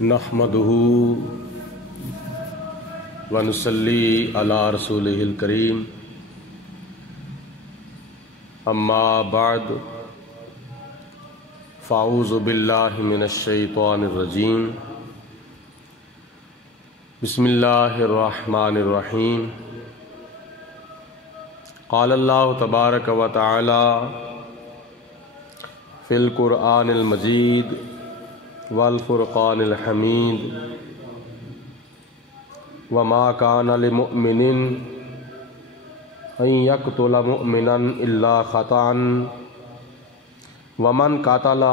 نحمدہ ونصلی علی رسولہ الکریم اما بعد فاعوذ باللہ من الشیطان الرجیم بسم اللہ الرحمن الرحیم قال اللہ تبارک و تعالی فی القرآن المجید والفرقان الحمید وما كان لمؤمن ان يقتل مؤمنا الا خطأ ومن قتل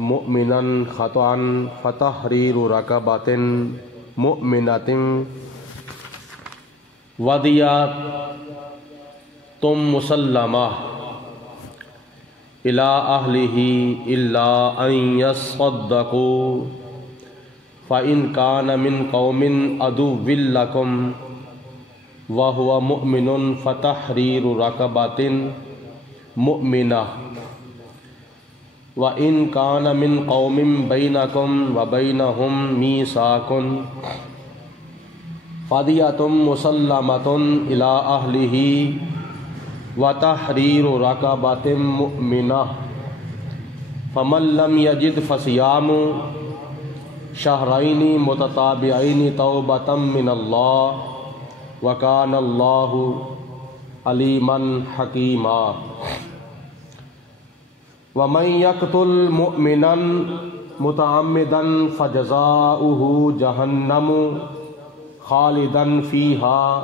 مؤمنا خطأ فتحرير رقبة مؤمنة ودية مسلمة إلى أهله إلا أن يصدقوا فإن كان من قوم عدو لكم وهو مؤمن فتحرير رقبة مؤمنة وإن كان من قوم بينكم وبينهم ميثاق فدية مسلمة إلى أهله وتحرير رقبة مؤمنة فمن لم يجد فصيام شهرين متتابعين توبة من الله وكان الله عليما حكيما ومن يقتل مؤمنا متعمدا فجزاؤه جهنم خالدا فيها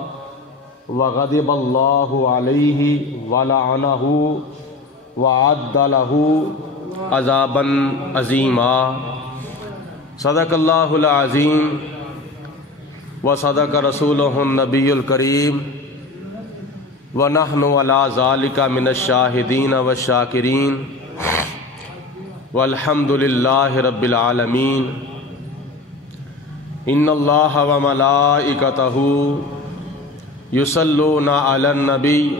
وغضب اللہ علیہ ولعنہ وعد له عذابا عظیما صدق اللہ العظیم وصدق رسولہ النبی الکریم ونحن علی ذلک من الشاہدین والشاکرین والحمد للہ رب العالمین ان اللہ وملائکتہ یصلون علی النبی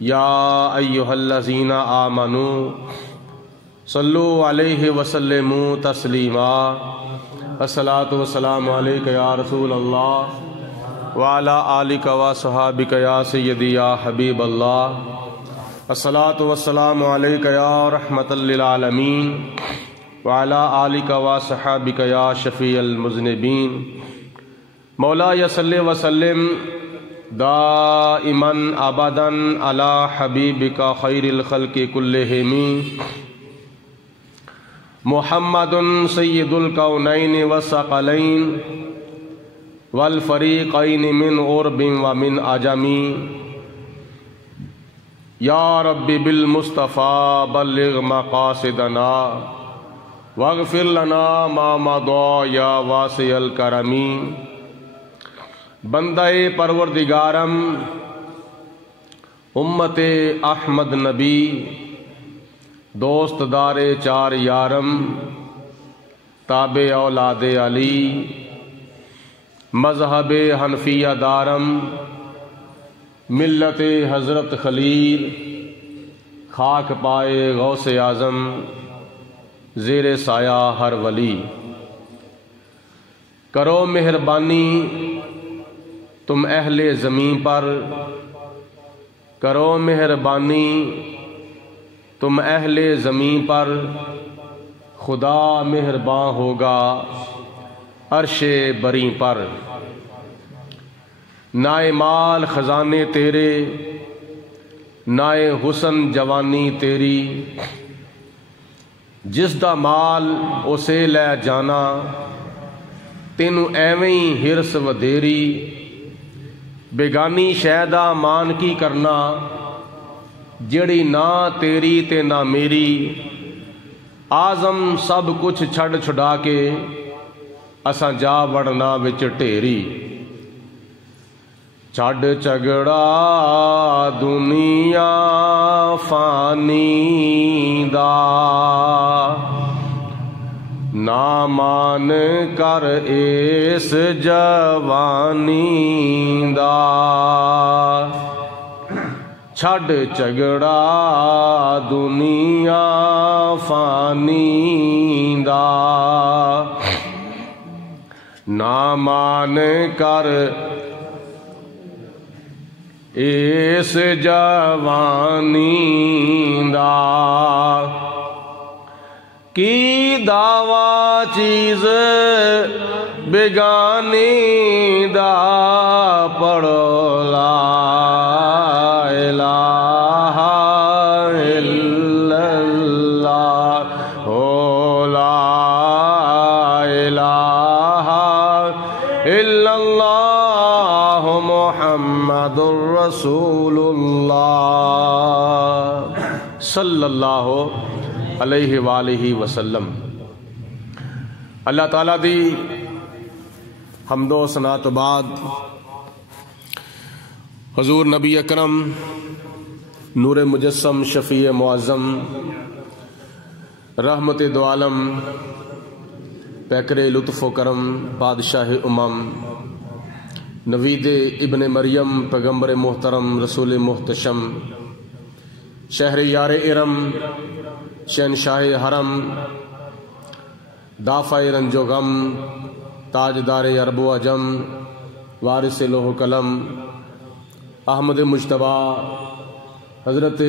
یا ایہا الذین آمنوا صلوا علیہ وسلموا تسلیما الصلاۃ والسلام علیک یا رسول اللہ وعلی آلک وصحابک یا سیدی یا حبیب اللہ الصلاۃ والسلام علیک یا رحمۃ للعالمین وعلی آلک وصحابک یا شفیع المذنبین مولایا صلی وسلم دائما ابدا علی حبیبک خیر الخلق کلہم محمد سید الکونین والثقلین والفریقین من عرب ومن عجم یا رب بالمصطفیٰ بلغ مقاصدنا واغفر لنا ما مضى یا واسع الکرم بندہ پروردگارم امت احمد نبی دوست دار چار یارم تابع اولاد علی مذہب حنفیہ دارم ملت حضرت خلیل خاک پائے غوث اعظم زیر سایہ ہر ولی کرو مہربانی تم اہل زمین پر کرو مہربانی تم اہل زمین پر خدا مہرباں ہوگا عرش بری پر نائے مال خزانے تیرے نائے حسن جوانی تیری جس دا مال اسے لے جانا تینوں ایویں ہی ہرس ودیری بیگانی شہدہ مان کی کرنا جڑی نہ تیری تے نہ میری آزم سب کچھ چھڑ چھڑا کے اساں جا وڑنا وچ ٹھیری چھڑ جھگڑا دنیا فانی دا نا مان کر اس جوانی دا چھڑ جھگڑا دنیا فانی دا نہ مان کر اس جوانی دا کی دعویٰ چیز بیگانی دا پڑھو لا الہ الا اللہ ہو لا الہ الا اللہ محمد الرسول اللہ صلی اللہ علیہ وآلہ وسلم۔ اللہ تعالیٰ دی حمد و ثنا تو بعد حضور نبی اکرم نور مجسم شفیع معظم رحمت دو عالم پیکر لطف و کرم بادشاہ امم نوید ابن مریم پیغمبر محترم رسول محتشم شہر یار ارم شہنشاہ حرم دافع رنج و غم تاجدار عرب و عجم وارث لوح قلم احمد مجتبیٰ حضرت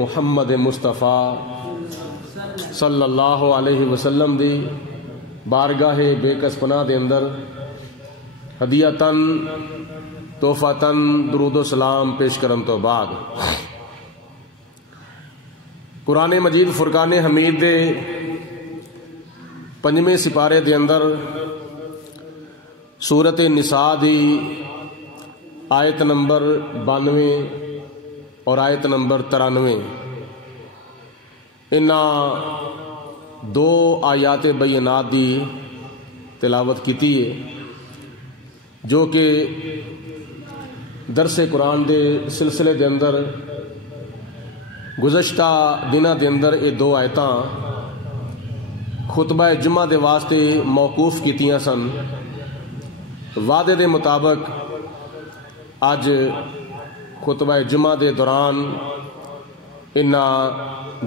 محمد مصطفیٰ صلی اللہ علیہ وسلم دی بارگاہ بے کس پناہ دے اندر ہدیتاً تحفتاً درود و سلام پیش کرن تو بعد قرآن مجید فرقان حمید دے پنجویں سپارے دے اندر سورت نساء دی آیت نمبر 92 اور آیت نمبر 93 انہاں دو آیات بینات دی تلاوت کیتی ہے جو کہ درس قرآن دے سلسلے دے اندر گزشتہ دنہ دے اندر یہ دو آیتاں خطبہ جمعہ دے واسطے موقوف کیتیاں سن۔ وعدے دے مطابق اج خطبہ جمعہ دے دوران انہاں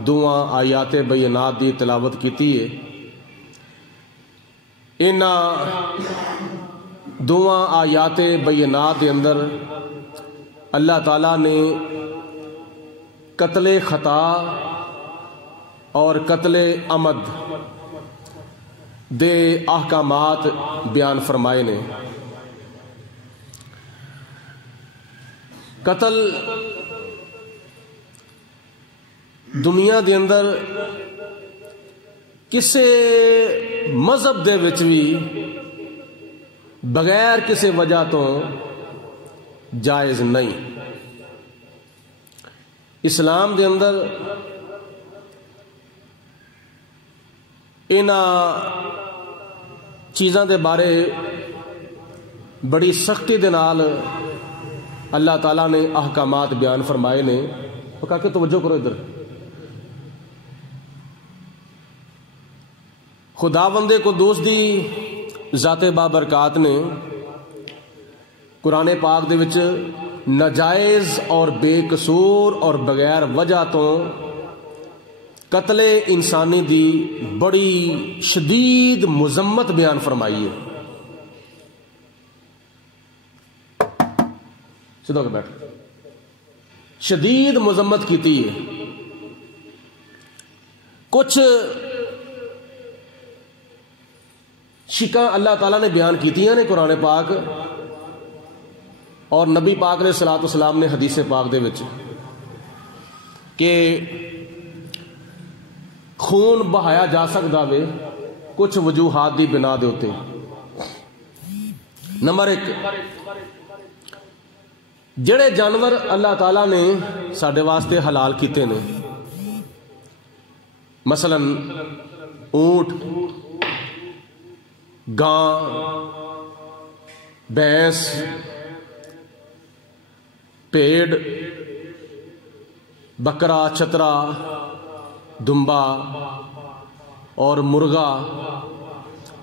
دوواں آیات بینات دی تلاوت کیتی ہے۔ انہاں دوواں آیات بینات دے اندر اللہ تعالیٰ نے قتل خطا اور قتل عمد دے احکامات بیان فرمائے نے۔ قتل دنیا دے اندر کسے مذہب دے وچ بھی بغیر کسی وجہ تو جائز نہیں۔ اسلام دے اندر انہاں چیزاں دے بارے بڑی سختی دے نال اللہ تعالیٰ نے احکامات بیان فرمائے نے۔ کاکے توجہ کرو ادھر۔ خداوند قدوس دی ذات بابرکات نے قرآن پاک دے وچ ناجائز اور بے قصور اور بغیر وجہ تو قتل انسانی دی بڑی شدید مذمت بیان فرمائی ہے۔ سیدھا ہو کے بیٹھ۔ شدید مذمت کیتی ہے۔ کچھ شکاں اللہ تعالیٰ نے بیان کیتیاں نے قرآن پاک اور نبی پاک علیہ الصلوۃ والسلام نے حدیث پاک دے وچ کہ خون بہایا جا سکتا وے کچھ وجوہات دی بنا دے ہوتے۔ نمبر 1، جڑے جانور اللہ تعالیٰ نے ساڈے واسطے حلال کیتے نے، مثلا اونٹ، گاں، بھینس، پیڑ، بکرا، چترا، دمبا اور مرغا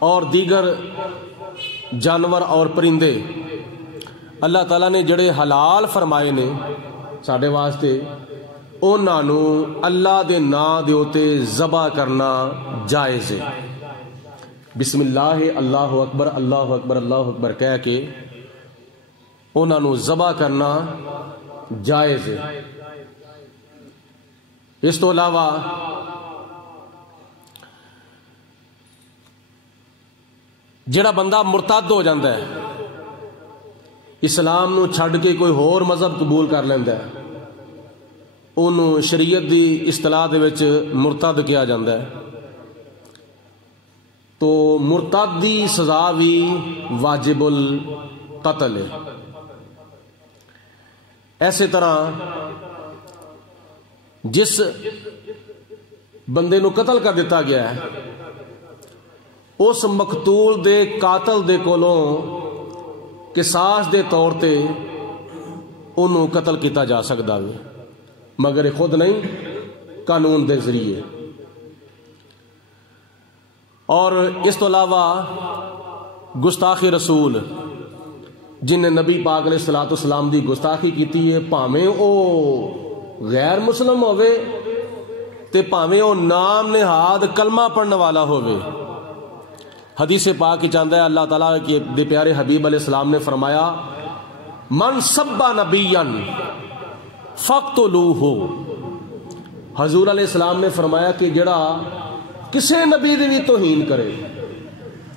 اور دیگر جانور اور پرندے اللہ تعالیٰ نے جڑے حلال فرمائے نے ساڈے واسطے، انہاں نوں اللہ دے نام دے اوتے ذبح کرنا جائز ہے۔ بسم اللہ اللہ اکبر اللہ اکبر اللہ اکبر کہہ کے انہاں نو ذبح کرنا جائز ہے۔ اس تو علاوہ جڑا بندہ مرتد ہو جاندہ ہے، اسلام نو چھڈ کے کوئی ہور مذہب قبول کر لیندا ہے، انہوں شریعت دی اصطلاح دے وچ مرتد کیا جاندہ ہے، تو مرتد دی سزا بھی واجب القتل ہے۔ ایسے طرح جس بندے نو قتل کر دیتا گیا ہے، اس مقتول دے قاتل دے کولوں قصاص دے طور تے انہوں قتل کیتا جا سکتا ہے، مگر خود نہیں، قانون دے ذریعے۔ اور اس تو علاوہ گستاخی رسول، جن نے نبی پاک علیہ الصلوۃ والسلام دی گستاخی کیتی ہے، پاویں او غیر مسلم ہوئے تے پاویں او نام نہاد کلمہ پڑھنے والا ہوئے۔ حدیث پاک کی چاندہ ہے، اللہ تعالیٰ کے دے پیارے حبیب علیہ السلام نے فرمایا، من سب نبیا فاقتلوہ۔ حضور علیہ السلام نے فرمایا کہ جڑا کسے نبی دی بھی توہین کرے،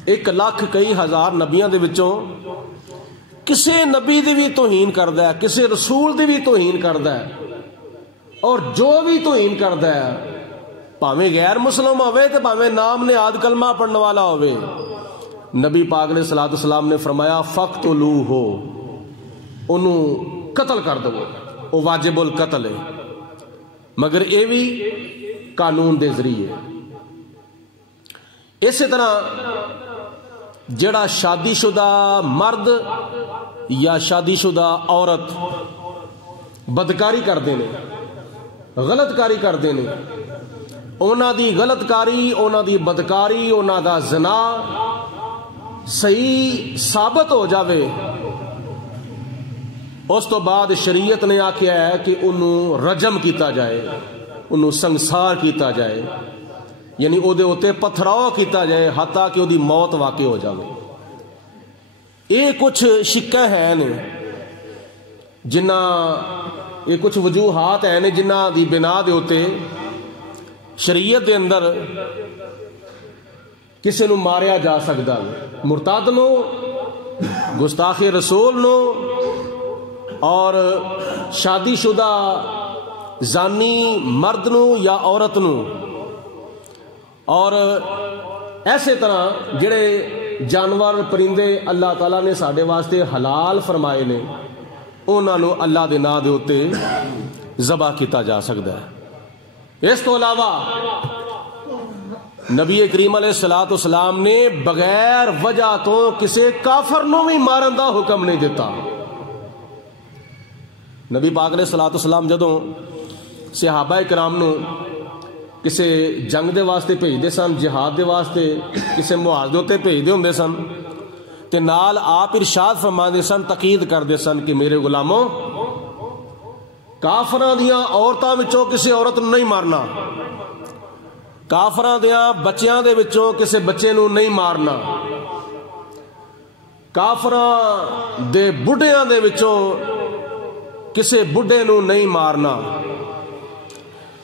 1,00,000 کئی ہزار نبیاں دے وچوں کسے نبی دی بھی توہین کردہ ہے، کسے رسول دی بھی توہین کردہ ہے، اور جو بھی توہین کردہ ہے، پاویں غیر مسلم ہوئے تے پاویں نام نہاد کلمہ پڑھنے والا ہوئے، نبی پاک علیہ الصلوۃ والسلام نے فرمایا فقتلوہ، انہوں قتل کر دو، وہ واجب القتل ہے، مگر اے بھی قانون دے ذریعے۔ اسی طرح جڑا شادی شدہ مرد یا شادی شدہ عورت بدکاری کردے نے، غلط کاری کردے نے، اونا دی غلط کاری، اونا دی بدکاری، اونا دا زنا صحیح ثابت ہو جاوے، اس تو بعد شریعت نے آکھیا ہے کہ انہوں رجم کیتا جائے، انہوں سنگسار کیتا جائے، یعنی او دے ہوتے پتھراؤ کیتا جائے حتیٰ کہ او دی موت واقع ہو جاوے۔ یہ کچھ شکیں ہیں نے جنہ، یہ کچھ وجوہات ہیں نے جنہ دی بنا دے ہوتے شریعت دے اندر کسی نو ماریا جا سکتا ہے، مرتد نو، گستاخ رسول نو، اور شادی شدہ زانی مرد نو یا عورت نو، اور ایسے طرح جڑے جانور پرندے اللہ تعالیٰ نے ساڈے واسطے حلال فرمائے نے، انہاں نو اللہ دے نام دے اوتے ذبح کیتا جا سکتا ہے۔ اس تو علاوہ نبی کریم علیہ الصلوۃ والسلام نے بغیر وجہ تو کسے کافر نو بھی مارن دا حکم نہیں دیتا۔ نبی پاک علیہ الصلوۃ والسلام جدوں صحابہ کرام نو کسے جنگ دے واسطے بھیج دے سن، جہاد دے واسطے کسے معاہدے ہوتے بھیج دے ہوندے سن، تے نال آپ ارشاد فرماندے سن، تاکید کردے سن کہ میرے غلاموں، کافراں دیاں عورتاں وچوں کسے عورت نو نہیں مارنا، کافراں دیاں بچیاں دے وچوں کسے بچے نو نہیں مارنا، کافراں دے بڈھیاں دے وچوں کسے بڈھے نو نہیں مارنا،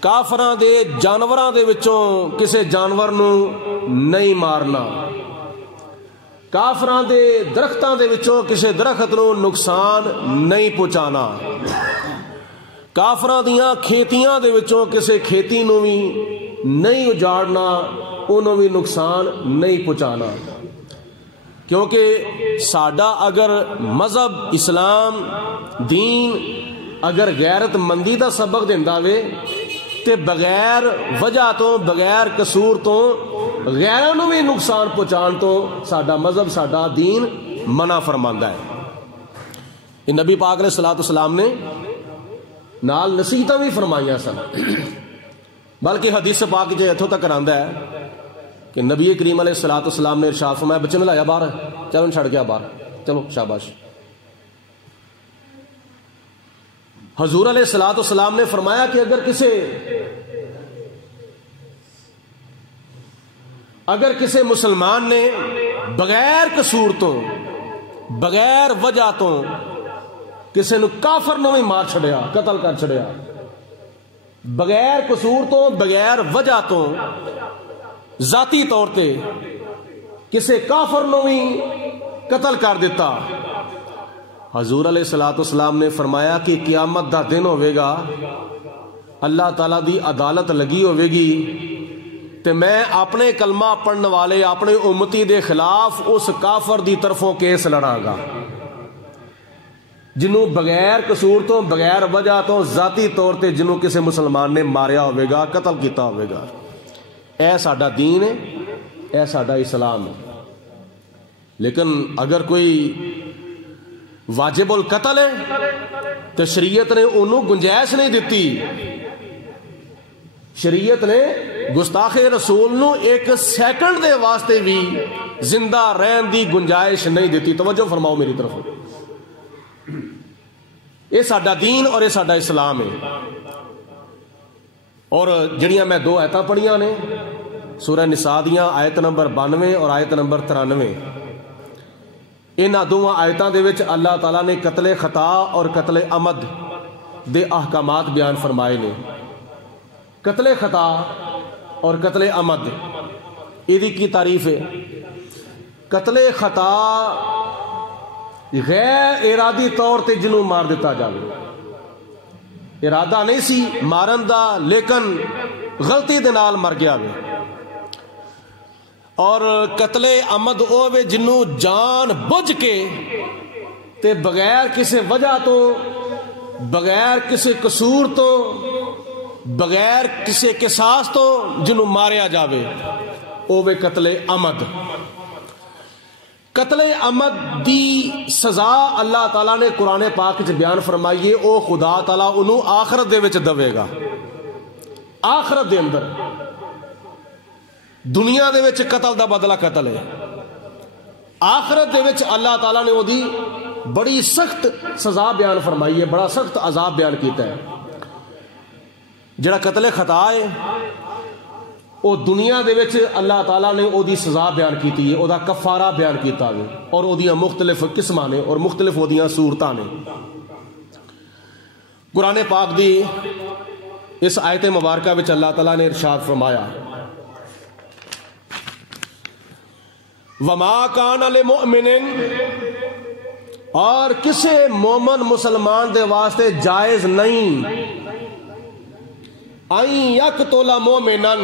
کافراں دے جانوراں دے وچوں کسے جانور نو نہیں مارنا، کافراں دے درختاں دے وچوں کسے درخت نو نقصان نہیں پہنچانا، کافراں دیاں کھیتیاں دے وچوں کسے کھیتی نو بھی نہیں اجاڑنا، انہوں بھی نقصان نہیں پہنچانا، کیونکہ ساڈا اگر مذہب اسلام دین اگر غیرت مندی دا سبق دیندا وے تے بغیر وجہ تو بغیر قصور تو غیراں نو بھی نقصان پہنچان تو ساڈا مذہب ساڈا دین منع فرماندا ہے۔ یہ نبی پاک علیہ الصلوۃ والسلام نے نال نصیحتاں بھی فرمائیاں سن، بلکہ حدیث پاک جو اتوں تک آندا ہے کہ نبی کریم علیہ الصلوۃ والسلام نے ارشاد فرمایا، بچے نے لایا باہر، چلو چھڑ گیا باہر، چلو شاباش۔ حضور علیہ الصلوۃ والسلام نے فرمایا کہ اگر کسی اگر کسی مسلمان نے بغیر قصور تو بغیر وجہ تو کسی نو کافر نو بھی مار چھڑیا، قتل کر چھڑیا، بغیر قصور تو بغیر وجہ تو ذاتی طور تے کسی کافر نو بھی قتل کر دیتا، حضور علیہ الصلوۃ والسلام نے فرمایا کہ قیامت دا دن ہوئے گا، اللہ تعالیٰ دی عدالت لگی ہوئے گی، تے میں اپنے کلمہ پڑھنے والے اپنے امتی دے خلاف اس کافر دی طرفوں کیس لڑاں گا جنہوں بغیر قصور تو بغیر وجہ تو ذاتی طور تے جنہوں کسی مسلمان نے ماریا ہوئے گا، قتل کیتا ہوئے گا۔ اے ساڈا دین ہے، اے ساڈا اسلام ہے۔ لیکن اگر کوئی واجب القتل ہے تو شریعت نے انہوں گنجائش نہیں دیتی، شریعت نے گستاخ رسول نو ایک سیکنڈ دے واسطے بھی زندہ رہن دی گنجائش نہیں دیتی۔ توجہ فرماؤ میری طرف، یہ ساڈا دین اور یہ ساڈا اسلام ہے۔ اور جڑیاں میں 2 آیتاں پڑھیاں نے سورہ نساء دیاں، آیت نمبر 92 اور آیت نمبر 93، انہاں دونوں آیتاں دے وچ اللہ تعالیٰ نے قتل خطا اور قتل عمد دے احکامات بیان فرمائے نے۔ قتل خطا اور قتل عمد ایدی کی تعریف ہے۔ قتل خطا غیر ارادی طور تے جنوں مار دیتا جاوے، ارادہ نہیں سی مارن دا لیکن غلطی دے نال مر گیا وے۔ اور قتل عمد ہوے جنوں جان بوجھ کے تے بغیر کسی وجہ تو بغیر کسی قصور تو بغیر کسی قصاص تو جنوں ماریا جاوے، ہوے قتل عمد۔ قتل عمد دی سزا اللہ تعالیٰ نے قرآن پاک وچ بیان فرمائیے، او خدا تعالیٰ انہوں آخرت دے وچ دے گا۔ آخرت دے اندر، دنیا دے وچ قتل دا بدلہ قتل ہے، آخرت دے وچ اللہ تعالیٰ نے وہ دی بڑی سخت سزا بیان فرمائی ہے، بڑا سخت عذاب بیان کیتا ہے۔ جڑا قتل خطا ہے وہ دنیا دے وچ اللہ تعالیٰ نے او دی سزا بیان کیتی ہے، او دا کفارہ بیان کیتا ہے، اور او دیاں مختلف قسماں نے اور مختلف او دیاں صورتاں نے۔ قرآن پاک دی اس آیت مبارکہ وچ اللہ تعالیٰ نے ارشاد فرمایا، وَمَا كَانَ لِمُؤْمِنٍ، اور کسے مومن مسلمان دے واسطے جائز نہیں، اَن يَقْتُلَ مُؤْمِنًا،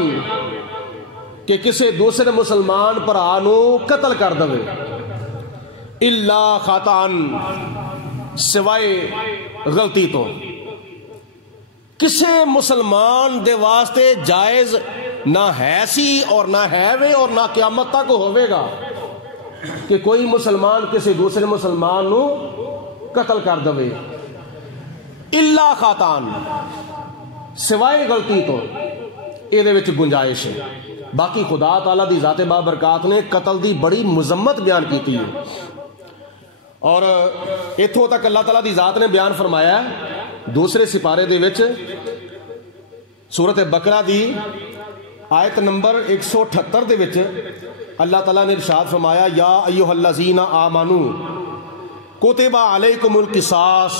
کہ کسے دوسرے مسلمان پرانو قتل کر دے، اِلَّا خَطَأً، سوائے غلطی تو۔ کسے مسلمان دے واسطے جائز نہ ہے سی اور نہ ہے وے اور نہ قیامت تک ہوئے گا کہ کوئی مسلمان کسی دوسرے مسلمان نو قتل کر دے، الا خطان، سوائے غلطی تو یہ دے وچ گنجائش ہے۔ باقی خدا تعالیٰ دی ذات بابرکات نے قتل دی بڑی مذمت بیان کیتی ہے، اور اتھوں تک اللہ تعالیٰ دی ذات نے بیان فرمایا ہے دوسرے سپارے دے وچ سورۃ بقرہ دی آیت نمبر 178 دے وچ اللہ تعالیٰ نے ارشاد فرمایا، یا ایھا الذین آمنوا کتب علیکم القصاص،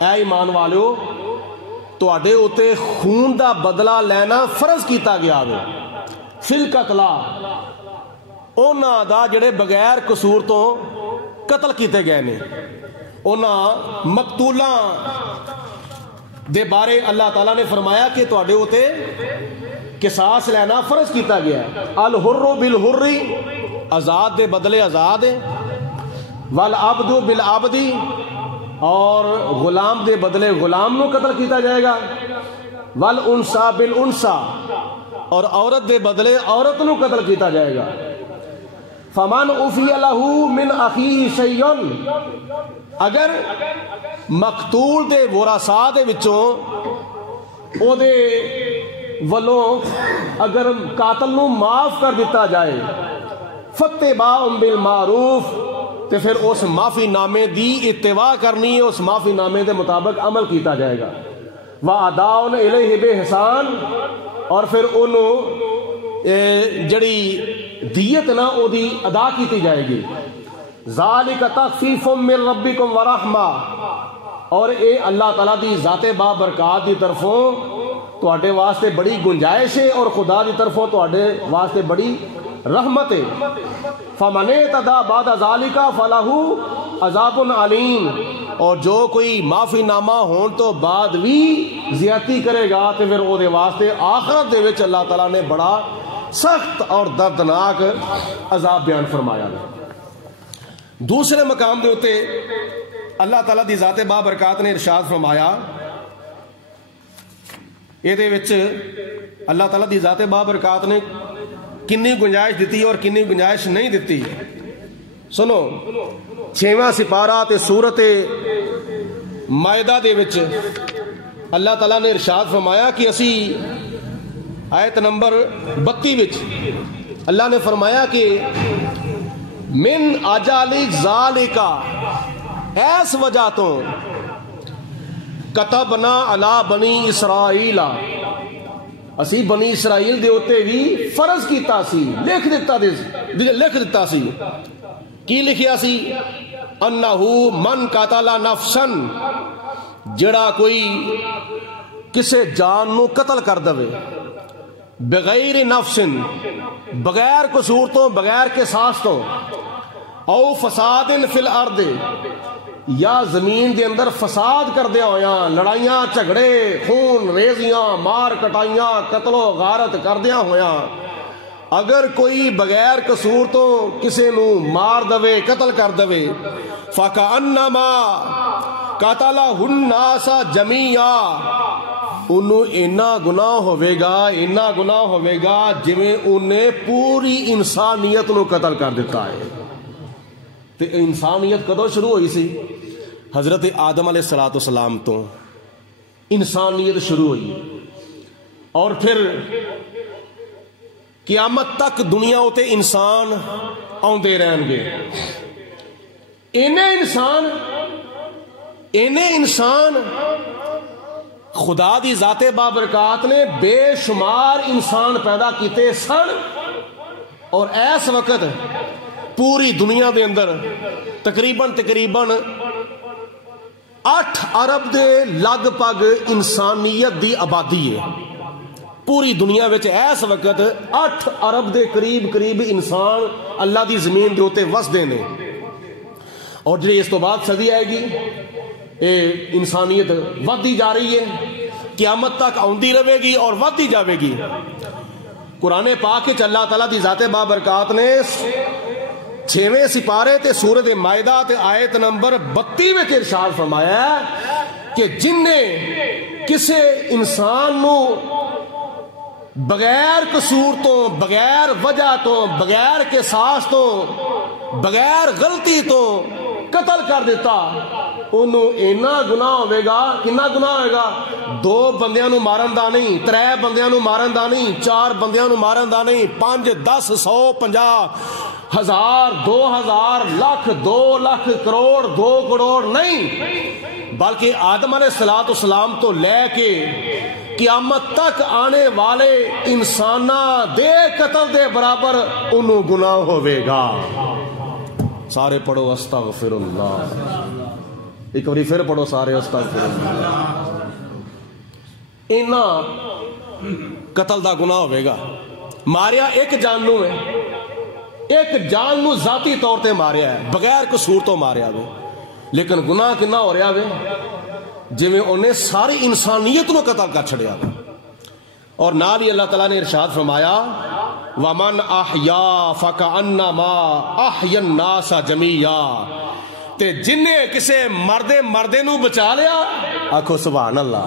اے ایمان والو تواڈے اوتے خون دا بدلہ لینا فرض کیتا گیا ہے، فی القتلى، انہاں دا جڑے بغیر قصور تو قتل کیتے گئے نے، انہاں مقتولاں دے بارے اللہ تعالیٰ نے فرمایا کہ تواڈے اوتے قصاص لینا فرض کیتا گیا ہے، الحر بالحر، آزاد دے بدلے آزاد ہے، والعبد بالعبد، اور غلام دے بدلے غلام نو قتل کیتا جائے گا، والانثى بالانثى، اور عورت دے بدلے عورت نو قتل کیتا جائے گا۔ فمن عفی لہ من اخیہ شیء، اگر مقتول دے ورثاء دے وچوں او دے ولوں اگر قاتل نو معاف کر دیتا جائے، فاتباع بالمعروف، تے پھر اس معافی نامے دی اتباع کرنی ہے، اس معافی نامے دے مطابق عمل کیتا جائے گا، وَأَدَاءٌ إِلَيْهِ بِإِحْسَان، اور پھر انہوں جڑی دیت نا او دی ادا کیتی جائے گی. ذالک تخفیف من ربکم ورحمہ، اور اے اللہ تعالیٰ دی ذات بابرکات دی طرفوں تواڈے واسطے بڑی گنجائش ہے اور خدا دی طرفوں تواڈے واسطے بڑی رحمت ہے. فمن اعتدی بعد ذالک فلہ عذاب علیم، اور جو کوئی معافی نامہ ہون تو بعد بھی زیادتی کرے گا تو پھر او دے واسطے آخرت دے وچ اللہ تعالیٰ نے بڑا سخت اور دردناک عذاب بیان فرمایا ہے. دوسرے مقام دے اتے اللہ تعالیٰ دی ذات بابرکات نے ارشاد فرمایا، یہ دے وچ اللہ تعالیٰ دی ذات بابرکات نے کنی گنجائش دیتی اور کنی گنجائش نہیں دیتی. سنو 6واں سپارہ تے سورت مائدہ دے وچ اللہ تعالیٰ نے ارشاد فرمایا کہ اسی آیت نمبر 32 وچ اللہ نے فرمایا کہ من اجل ذالک، ایس وجہ تو کتبنا علی بنی اسرائیل، اسی بنی اسرائیل دے اوتے بھی فرض کیتا سی، لکھ دیتا سی. کی لکھیا سی؟ انہو من قتل نفسا، جڑا کوئی کسے جان نو قتل کر دے، بغیر نفس، بغیر قصور تو، بغیر قصاص تو، او فساد فی الارض، یا زمین دے اندر فساد کردیا ہویاں، لڑائیاں جھگڑے خون ریزیاں مار کٹائیاں قتل و غارت کردیا ہویاں، اگر کوئی بغیر قصور تو کسے نو مار دے قتل کر دے، فکأنما قتلہ الناس جمیعا، انہوں اینا گناہ ہوئے گا جویں انہیں پوری انسانیت نو قتل کر دیتا ہے. تو انسانیت کدوں شروع ہوئی سی؟ حضرت آدم علیہ السلام تو انسانیت شروع ہوئی، اور پھر قیامت تک دنیا ہوتے انسان آندے رہن گے. اینے انسان خدا دی ذات بابرکات نے بے شمار انسان پیدا کیتے سن، اور ایس وقت پوری دنیا دے اندر تقریباً 8 ارب دے لگ بھگ انسانیت دی آبادی ہے. پوری دنیا وچ ایس وقت 8 ارب دے قریب انسان اللہ دی زمین دے اوتے وسدے نے، اور جی اس تو بعد صدی آئے گی اے انسانیت ودی جا رہی ہے، قیامت تک آندی رہے گی اور ودی جاوے گی. قرآن پاک وچ اللہ تعالیٰ دی ذات بابرکات نے 6ویں سپارے تے سورۃ مائدہ تے آیت نمبر 32 میں ارشاد فرمایا ہے کہ جن نے کسے انسان نو بغیر قصور تو، بغیر وجہ تو، بغیر قصاص تو، بغیر غلطی تو قتل کر دیتا، انہوں اینا گناہ ہوئے گا. کنا گناہ ہوئے گا؟ 2 بندیاں نو مارن دا نہیں، 3 بندیاں نو مارن دا نہیں، 4 بندیاں نو مارن دا نہیں، 5 10 100 50 1000 2000 لاکھ 2 لاکھ کروڑ 2 کروڑ نہیں، بلکہ آدم علیہ السلام تو لے کے قیامت تک آنے والے انسانہ دے قتل دے برابر انہوں گناہ ہوئے گا. سارے پڑھو استغفر اللہ، ایک باری پھر پڑھو سارے استغفر اللہ. اینا قتل دا گناہ ہوئے گا. ماریا ایک جان نو ہے، ایک جان نو ذاتی طور تے ماریا ہے، بغیر قصور تو ماریا ہے، لیکن گناہ کنا ہو رہا ہے جویں انہیں ساری انسانیت نو قتل کر چھڑیا. اور نال ہی اللہ تعالیٰ نے ارشاد فرمایا وَمَنْ أَحْيَا فَكَأَنَّمَا أَحْيَا النَّاسَ جَمِيعًا، تے جن نے کسے مردے نو بچا لیا، آکھو سبحان اللہ،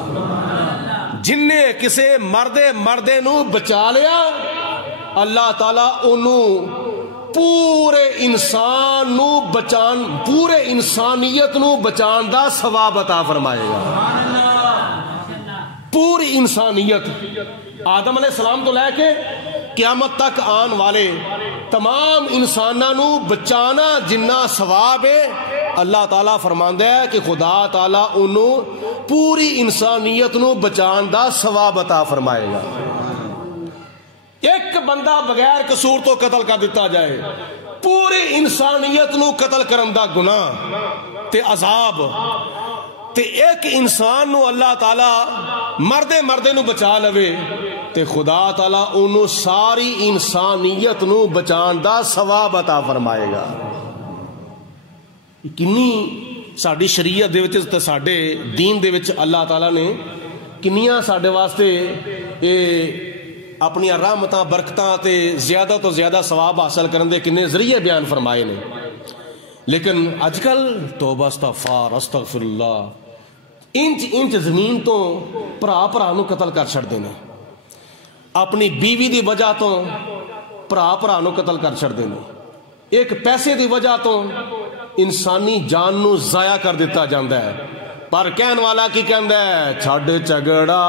جن نے کسے مردے نو بچا لیا، اللہ تعالیٰ انہوں پورے انسان نو بچان، پورے انسانیت نو بچان دا ثواب عطا فرمائے گا. پوری انسانیت آدم علیہ السلام تو لے کے قیامت تک آن والے تمام انساناں نو بچانا جنہ ثواب ہے، اللہ تعالیٰ فرماندا ہے کہ خدا تعالیٰ انہوں پوری انسانیت نو بچان دا ثواب عطا فرمائے گا. ایک بندہ بغیر قصور تو قتل کر دیتا جائے، پوری انسانیت نو قتل کرن دا گناہ تے عذاب، تے ایک انسان نو اللہ تعالی مردے نو بچا لوے تے خدا تعالی انہوں ساری انسانیت نو بچان دا ثواب عطا فرمائے گا۔ کنی ساڈی شریعت دے وچ تے ساڈے دین دے وچ اللہ تعالی نے کنیاں ساڈے واسطے اے اپنی رحمتاں برکتاں تے زیادہ تو زیادہ ثواب حاصل کرن دے کنے ذریعے بیان فرمائے نے، لیکن اج کل توبہ استغفار استغفر اللہ، انچ زمین تو بھرا نو قتل کر چھڑدے نے، اپنی بیوی دی وجہ تو بھرا نو قتل کر چھڑدے نے، ایک پیسے دی وجہ تو انسانی جان نو ضائع کر دیتا جاندا ہے۔ پر کہن والا کی کہندا ہے، چھڈ جھگڑا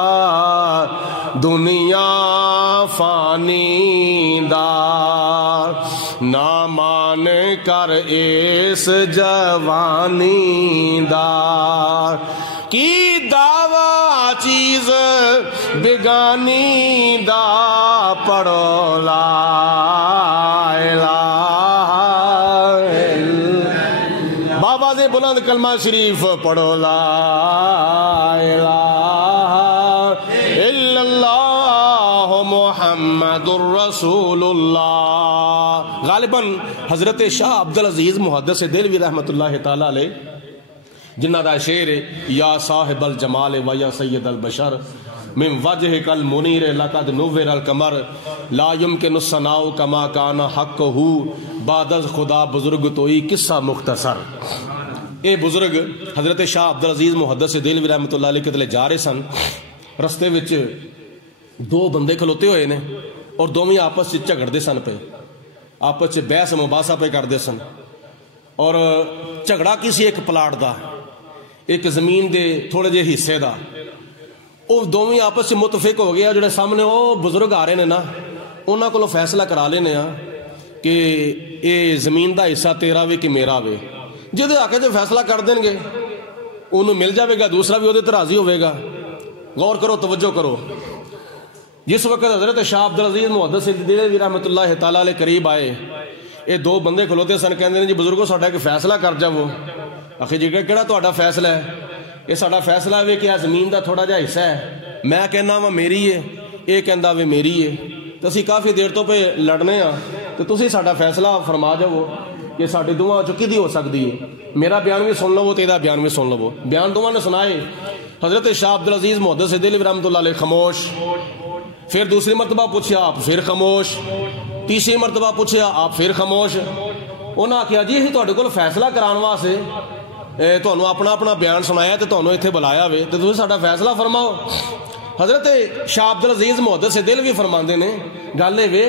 دنیا فانی دا، نہ مان کر اس جوانی دا، کی دعویٰ چیز بگانی دا، پڑھو لا الہ بابا سے بلند کلمہ شریف پڑھو لا الہ الا اللہ محمد الرسول اللہ۔ غالباً حضرت شاہ عبدالعزیز محدث دہلوی رحمۃ اللہ تعالی علیہ جنہ دا شعر یا صاحب الجمال و یا سید البشر من وجهك المنیر لقد نور القمر لا يمكن الثناء كما كان حقه بعد از خدا بزرگ توئی قصہ مختصر۔ اے بزرگ حضرت شاہ عبدالعزیز محدث دہلوی رحمۃ اللہ علیہ کتلے جا رہے سن، رستے وچ دو بندے کھلوتے ہوئے نے اور دوویں آپس وچ جھگڑدے سن پے، آپس وچ بحث مباحثہ پہ کردے سن، اور جھگڑا کسی ایک پلاٹ دا، ایک زمین دے تھوڑے جے حصے دا، وہ دوویں آپس سے متفق ہو گیا، جڑے سامنے وہ بزرگ آ رہے نے نا انہاں کولوں فیصلہ کرا لینے ہاں کہ اے زمین دا حصہ تیرا وے کہ میرا وے، جدے آ کے جو فیصلہ کر دیں گے انہوں مل جاوے گا، دوسرا بھی وہ تے راضی ہوئے گا۔ غور کرو، توجہ کرو، جس وقت حضرت شاہ عبدالعزیز محدث دہلوی رحمۃ اللہ تعالی علیہ قریب آئے، یہ دو بندے کھلوتے سن، کہندے نے جی بزرگو ساڈا ایک فیصلہ کر جاؤ۔ آخر جی کہڑا تہاڈا فیصلہ ہے؟ یہ ساڈا فیصلہ ہے کہ زمین دا تھوڑا جہا حصہ ہے، میں کہنا وا میری ہے، یہ کہندا وے میری ہے، تو اسی کافی دیر تو پہ لڑنے ہاں، تو تسی ساڈا فیصلہ فرما جاؤ کہ ساڈی دونوں چکی دی ہو سکتی ہے، میرا بیان بھی سن لو تیرا بیان بھی سن لو۔ بیان دونوں نے سنائے، حضرت شاہ عبدالعزیز محدث دہلوی رحمۃ اللہ علیہ خاموش، پھر دوسری مرتبہ پوچھا آپ پھر خاموش، تیسری مرتبہ پوچھا آپ پھر خاموش۔ انہاں آخیا جی اسی تہاڈے کول فیصلہ کران واسطے تہانوں اپنا اپنا بیان سنایا تے تہانوں ایتھے بلایا وے، تے تسی ساڈا فیصلہ فرماؤ۔ حضرت شاہ عبدالعزیز محدث دہلوی فرماندے نے گل اے وے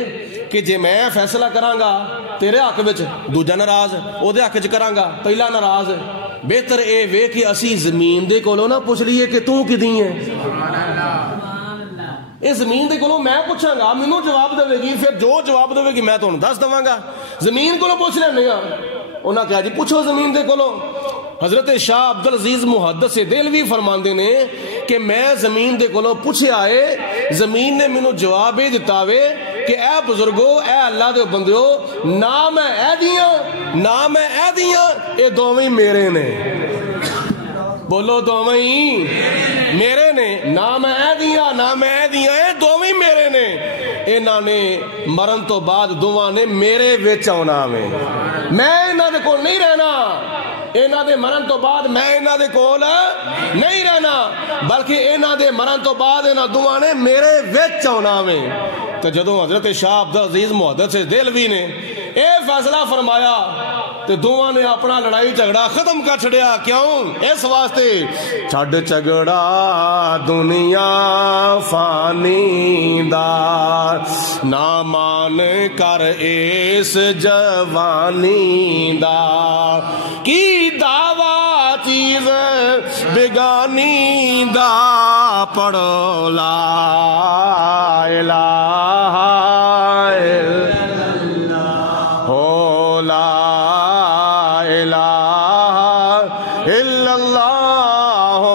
کہ جے میں فیصلہ کراں گا تیرے حق وچ دوجا ناراض، او دے حق وچ کراں گا پہلا ناراض، بہتر اے وے کہ اسی زمین دے کولوں نہ پوچھ لیے کہ تو کدی ہے، اس زمین دے کولوں میں پوچھاں گا، مینوں جواب دے گی، پھر جو جواب دے گی میں تہانوں دس دواں گا، زمین کولوں پوچھ لینے ہاں۔ انہاں کہا جی پوچھو زمین دے کولوں۔ حضرت شاہ عبدالعزیز محدث دہلوی فرماندے نے کہ میں زمین دے کولوں پوچھیا ہے، زمین نے مینوں جواب ہی دتا وے کہ اے بزرگو اے اللہ دے بندیو، نہ میں اے دیاں نہ میں اے دیاں، اے دوویں میرے نے، بولو دوویں میرے نے، نہ میں اے دیاں نہ میں اے دیاں، اے دوویں میرے نے، انہاں نے مرن تو بعد دوواں نے میرے وچ آنا وے، میں انہاں دے کول نہیں رہنا، انہاں دے مرن تو بعد میں انہاں دے کول نہیں رہنا، بلکہ انہاں دے مرن تو بعد انہاں دوواں نے میرے وچ آنا وے۔ تو جدوں حضرت شاہ عبدالعزیز محدث دہلوی نے اے فیصلہ فرمایا تے دوواں نے اپنا لڑائی جھگڑا ختم کر چھڑیا، کیوں؟ اس واسطے چھڈ جھگڑا دنیا فانی دا، نہ مان کر اس جوانی دا، کی دعویٰ چیز بگانی دا، پڑھو لا الہ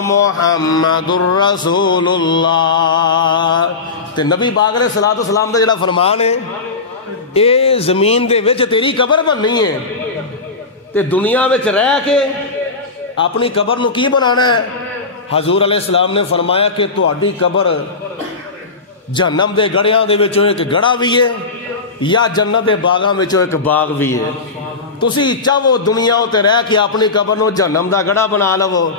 محمد الرسول اللہ۔ تے نبی پاک علیہ الصلوۃ والسلام دا جڑا فرمان ہے اے زمین دے وچ تیری قبر بننی ہے تے دنیا وچ رہ کے اپنی قبر نو کی بنانا ہے؟ حضور علیہ السلام نے فرمایا کہ تہاڈی قبر جہنم دے گڑیاں دے وچوں ایک گڑا بھی ہے یا جنت دے باغاں وچوں ایک باغ بھی ہے. تسی چاہو دنیا تے رہ کے اپنی قبر نو جہنم دا گڑا بنا لو،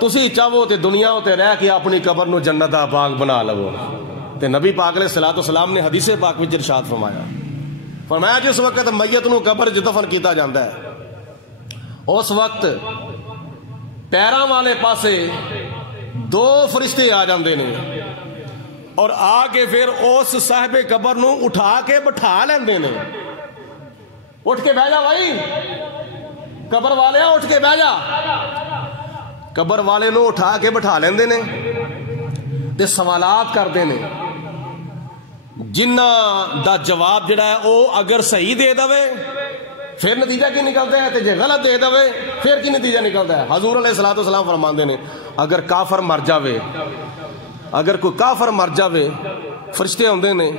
تسی چاہو تے دنیا تے رہ کے اپنی قبر نو جنت دا باغ بنا لو. تے نبی پاک علیہ الصلوۃ والسلام نے حدیث پاک وچ ارشاد فرمایا جس وقت میت نو قبر وچ دفن کیتا جاندا ہے اس وقت پیراں والے پاسے دو فرشتے آ جاندے نے اور آ کے پھر اس صاحب قبر نو اٹھا کے بٹھا لیندے نے. اٹھ کے بہ جا بھائی، قبر والے اٹھ کے بہ جا. قبر والے نو اٹھا کے بٹھا لیندے نے تے سوالات کردے نے جنہ دا جواب جڑا ہے او اگر صحیح دے دوے پھر نتیجہ کی نکلتا ہے تے جے غلط دے دوے پھر کی نتیجہ نکلتا ہے. حضور علیہ الصلوۃ والسلام فرماندے نے اگر کافر مر جاوے، اگر کوئی کافر مر جاوے فرشتے ہوندے نے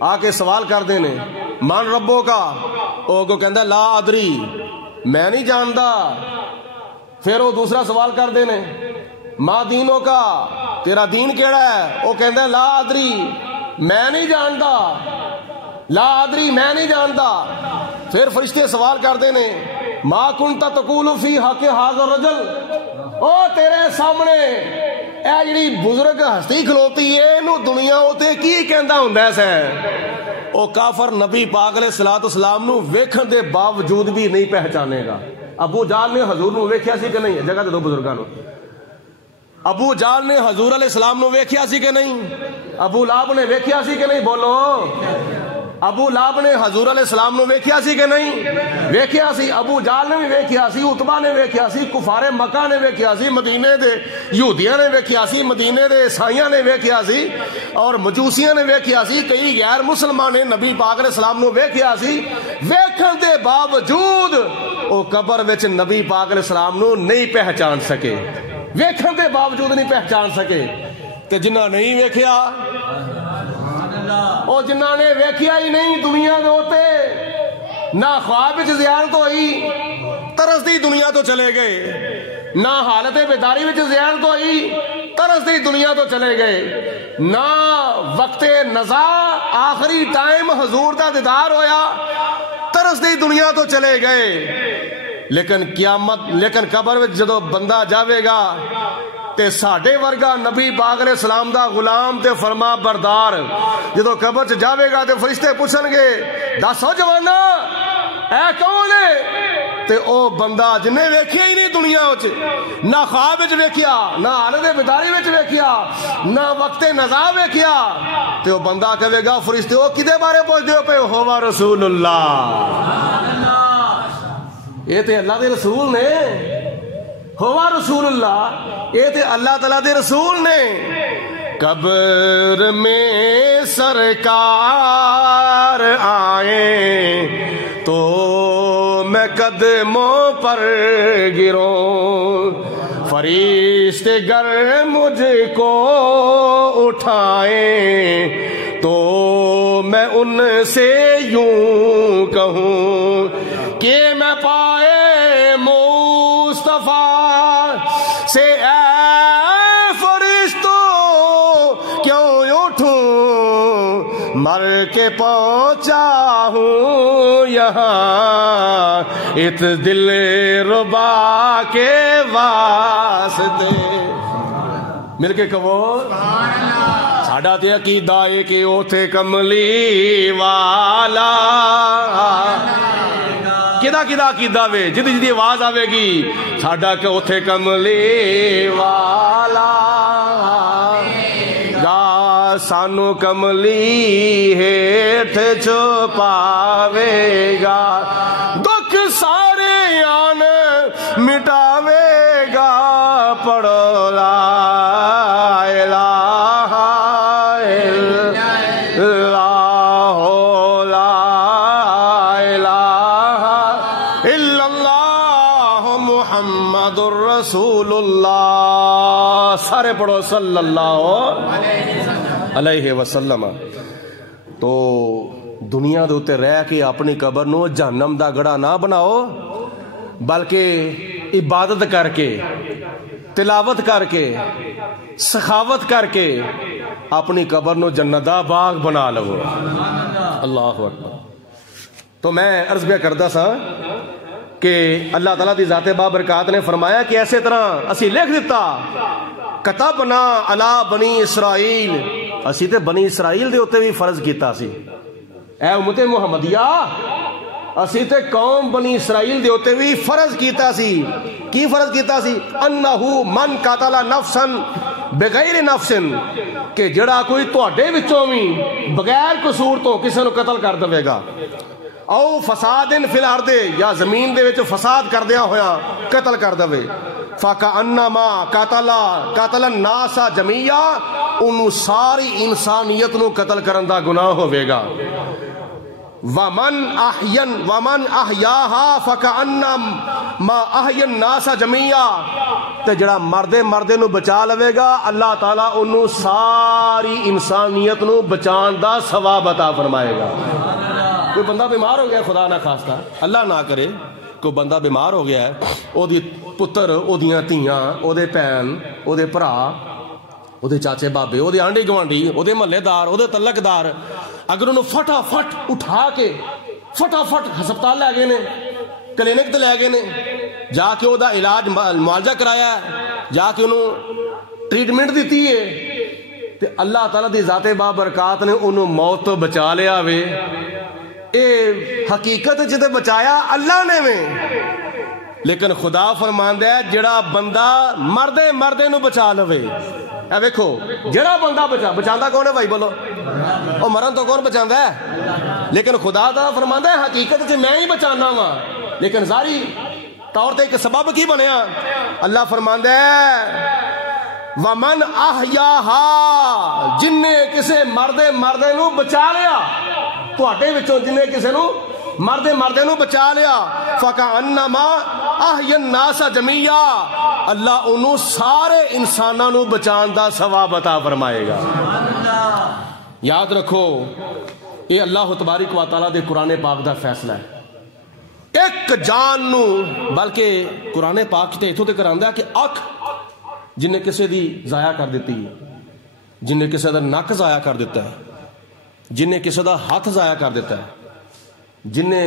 آ کے سوال کردے نے مان ربو کا، او کو کہندا لا ادری میں نہیں جاندا. پھر وہ دوسرا سوال کردے نے ما دینوں کا تیرا دین کیڑا ہے، وہ کہندا لا ادری میں نہیں جاندا، لا ادری میں نہیں جاندا. پھر فرشتے سوال کردے نے ما کنت تقول فی حق ھذا الرجل، او تیرے سامنے اے جڑی بزرگ ہستی کھلوتی ہے نو دنیا تے کی کہندا ہوندا ہے سیں. او کافر نبی پاک علیہ الصلوۃ والسلام نو ویکھن دے باوجود بھی نہیں پہچانے گا. ابو جہل نے حضور نو ویکھیا سی کہ نہیں؟ جگہ تے دو بزرگاں نو. ابو جہل نے حضور علیہ السلام نو ویکھیا سی کہ نہیں؟ ابو لہب نے ویکھیا سی کہ نہیں؟ بولو. ابو لہب نے حضور علیہ السلام نو ویکھیا سی کہ نہیں؟ ویکھیا سی. ابو جہل نے بھی ویکھیا سی، عتبہ نے ویکھیا سی، کفار مکہ نے ویکھیا سی، مدینے دے یہودیاں نے ویکھیا سی، مدینے دے عیسائیاں نے ویکھیا سی اور مجوسیاں نے ویکھیا سی، کئی غیر مسلمان نے نبی پاک علیہ السلام نو ویکھیا سی. ویکھن دے باوجود او قبر وچ نبی پاک علیہ السلام نو نہیں پہچان سکے، ویکھن دے باوجود نہیں پہچان سکے. تے جنہ نہیں ویکھیا، او جنہ نے ویکھیا ہی نہیں دنیا دے ہوتے، نہ خواب وچ زیارت ہوئی ترس دی دنیا تو چلے گئے، نہ حالت بیداری وچ زیارت ہوئی ترس دی دنیا تو چلے گئے، نہ وقت نزا آخری ٹائم حضور دا دیدار ہویا ترس دی دنیا تو چلے گئے. لیکن قبر وچ جدو بندہ جاوے گا تے ساڈے ورگا نبی پاک علیہ السلام دا غلام تے فرما بردار جدو قبر چ جاوے گا تے فرشتے پوچھن گے دسو جوانا اے کون ہے؟ تے او بندہ جنے ویکھیا ہی نہیں دنیا وچ، نہ خواب وچ ویکھیا، نہ حالت بیداری وچ ویکھیا، نہ وقت نزا ویکھیا، تے او بندہ کہے گا فرشتے او کدے بارے پوچھ دیو پے؟ ہوا رسول اللہ، یہ تے اللہ دے رسول نے، ہوا رسول اللہ، یہ تے اللہ تعالیٰ دے رسول نے. قبر میں سرکار آئے تو میں قدموں پر گروں، فرشتے گر مجھ کو اٹھائیں تو میں ان سے یوں کہوں کہ میں پائے مصطفیٰ سے اے فرشتوں کیوں اٹھوں، مر کے پہنچا ہوں یہاں اس دل ربا کے واسطے. مل کے کہو ساڈا تے عقیدہ ہے کہ اوتھے کملی والا کدا کدا عقیدہ وے جدی جدی آواز آوے گی ساڈا کہ اوتھے کملی والا گا سانو کملی ہیٹھ چھپاوے گا، دکھ سارے آن مٹاوے گا، پڑھو لا الہ الا اللہ لا الہ الا اللہ محمد الرسول اللہ. سارے پڑھو صلی اللہ علیہ وسلم. علیہ وسلم. تو دنیا دے اوتے رہ کے اپنی قبر نو جہنم دا گڑھا نہ بناؤ، بلکہ عبادت کر کے، تلاوت کر کے، سخاوت کر کے اپنی قبر نو جنت دا باغ بنا لو. اللہ اکبر. تو میں عرض بھی کردہ سا کہ اللہ تعالیٰ دی ذات بابرکات نے فرمایا کہ ایسے طرح اسی لکھ دیتا کتبنا علی بنی اسرائیل، اسی تے بنی اسرائیل دے ہوتے بھی فرض کیتا سی. اے امت محمدیہ، اسی تے قوم بنی اسرائیل دے ہوتے بھی فرض کیتا سی. کی فرض کیتا سی؟ انہو من قتل نفسا بغیر نفس، کہ جڑا کوئی تواڈے وچوں بھی بغیر قصور تو کسی نو قتل کر دے گا، او فساد فی الارض، یا زمین دے وچ فساد کردیا ہویا قتل کر دے، فکأنما قتل الناس جمیعا، انہوں ساری انسانیت نو قتل کرن دا گناہ ہوئے گا. ومن احیاہا فکأنما احیا الناس جمیعا، تے جڑا مردے نو بچا لوے گا اللہ تعالیٰ انہوں ساری انسانیت نو بچان دا ثواب عطا فرمائے گا. کوئی بندہ بیمار ہو گیا، خدا نہ خواستہ اللہ نہ کرے، کوئی بندہ بیمار ہو گیا ہے، او دی پتر، او دیاں تیاں، او دے پین، او دے پرا، او دے چاچے بابے، او دے آنڈی گوانڈی، او دے محلے دار، او دے تعلق دار اگر انہوں فٹافٹ اٹھا کے فٹافٹ ہسپتال لے گئے نے، کلینک تے لے گئے نے، جا کے او دا علاج معالجہ کرایا ہے، جا کے انہوں ٹریٹمنٹ دیتی ہے، تے اللہ تعالیٰ دی ذات بابرکات نے انہوں موت تو بچا لیا وے. اے حقیقت جدے بچایا اللہ نے میں، لیکن خدا فرماندہ ہے جڑا بندہ مردے نو بچا لوے. اے ویکھو جڑا بندہ بچاندہ کون ہے بھائی بولو؟ او مرن تو کون بچاندہ ہے؟ لیکن خدا تعالیٰ فرماندہ ہے حقیقت سے میں ہی بچانا ہوا، لیکن ظاہری طور تے ایک سبب کی بنیا. اللہ فرماندہ ہے ومن احیاہا، جن نے کسے مردے نو بچا لیا، تواڈے وچوں جن نے کسے نو مردے نو بچا لیا، فکأنما احیا الناس جمیعا، اللہ انہوں سارے انساناں نو بچان دا ثواب عطا فرمائے گا. یاد رکھو اے اللہ تبارک و تعالیٰ دے قرآن پاک دا فیصلہ ہے. ایک جان نو، بلکہ قرآن پاک تے اتھوں تے کراندہ ہے کہ اکھ جن نے کسے دی ضائع کر دیتی ہے، جن نے کسے دا نک ضائع کر دیتا ہے، جن نے کسے دا ہاتھ ضائع کر دیتا ہے، جن نے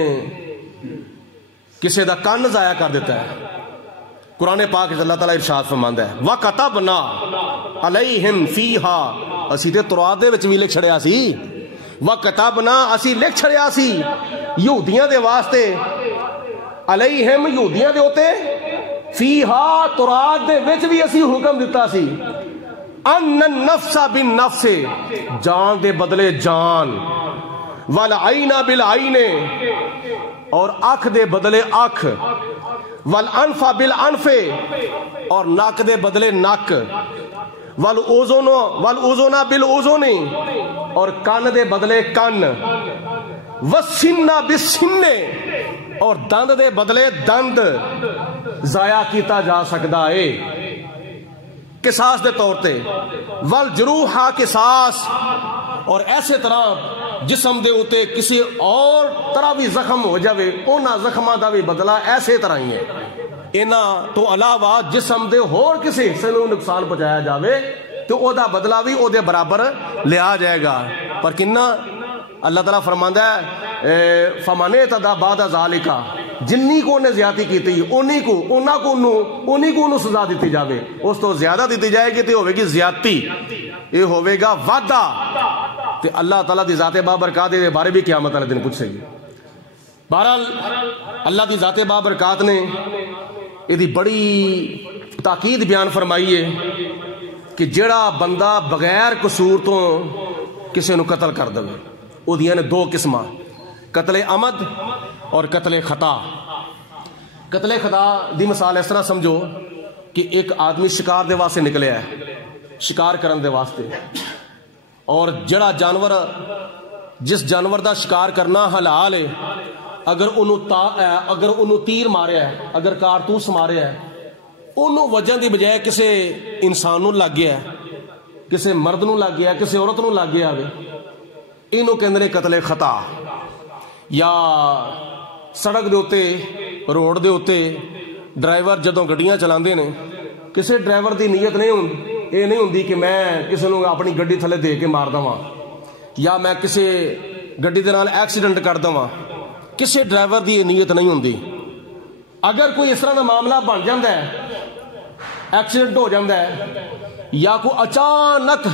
کسے دا کان ضائع کر دیتا ہے. قرآن پاک اللہ تعالیٰ ارشاد فرماندہ ہے وَكَتَبْنَا عَلَيْهِمْ فِيهَا، اسی تے تورات دے وچ بھی لکھ چھڑیا سی، وَكَتَبْنَا اسی لکھ چھڑیا سی یہودیاں دے واسطے، علیہم یہودیاں دے ہوتے، فیہا تورات دے وچ بھی اسی حکم دیتا سی، ان النفس بالنفس، جان دے بدلے جان، والعین بالعین، اور آنکھ دے بدلے آنکھ، والانف بالانف، اور ناک دے بدلے ناک، والاذن بالاذن، اور کان دے بدلے کان، والسن بالسن، اور دند دے بدلے دند ضائع کیتا جا سکتا ہے قصاص دے طور تے، والجروح قصاص، اور ایسے طرح جسم دے ہوتے کسی اور طرح بھی زخم ہو جاوے اونا زخمہ دا بھی بدلہ ایسے طرح ہی ہے. اینا تو علاوہ جسم دے ہور کسی حصے نو نقصان پہنچایا جاوے تو او دا بدلہ بھی او دے برابر لیا جائے گا. پر کننا اللہ تعالیٰ فرماندہ ہے فَمَنِ اعْتَدَىٰ بَعْدَ ذَلِكَ، جنی کو انہیں زیادتی کی تھی انہی کو انہوں سزا دیتی جاوے، اس تو زیادہ دیتی جائے گی تو ہوئے گی زیادتی، یہ ہوئے گا وعدہ. تو اللہ تعالیٰ دی ذات بابرکات دے بارے بھی قیامت والے دن پوچھے گی. بہرحال اللہ دی ذات بابرکات نے یہ بڑی تاکید بیان فرمائی ہے کہ جڑا بندہ بغیر قصور تو کسی نو قتل کر دے، وہ دیاں نے دو قسمہ، قتل عمد اور قتل خطا. قتل خطا دی مثال اس طرح سمجھو کہ ایک آدمی شکار دے واسطے نکلے ہے، شکار کرن دے واسطے، اور جڑا جانور جس جانور دا شکار کرنا حلال ہے اگر انہوں تیر ماریا ہے، اگر کارتوس ماریا ہے، انہوں وجہ دی بجائے کسے انسانوں لگ گیا ہے کسی مرد نو لگ گیا کسی عورت نو لگ گیا اینو کہندے نے قتل خطا. یا سڑک دے اوتے روڈ دے اوتے ڈرائیور جدوں گڈیاں چلاندے نے کسی ڈرائیور دی نیت یہ نہیں ہوندی کہ میں کسی نو اپنی گڈی تھلے دے کے مار دواں یا میں کسی گڈی دے نال ایکسیڈنٹ کر دواں. کسی ڈرائیور دی یہ نیت نہیں ہوندی. اگر کوئی اس طرح کا معاملہ بن جاتا ہے ایکسیڈنٹ ہو جاتا ہے یا کوئی اچانک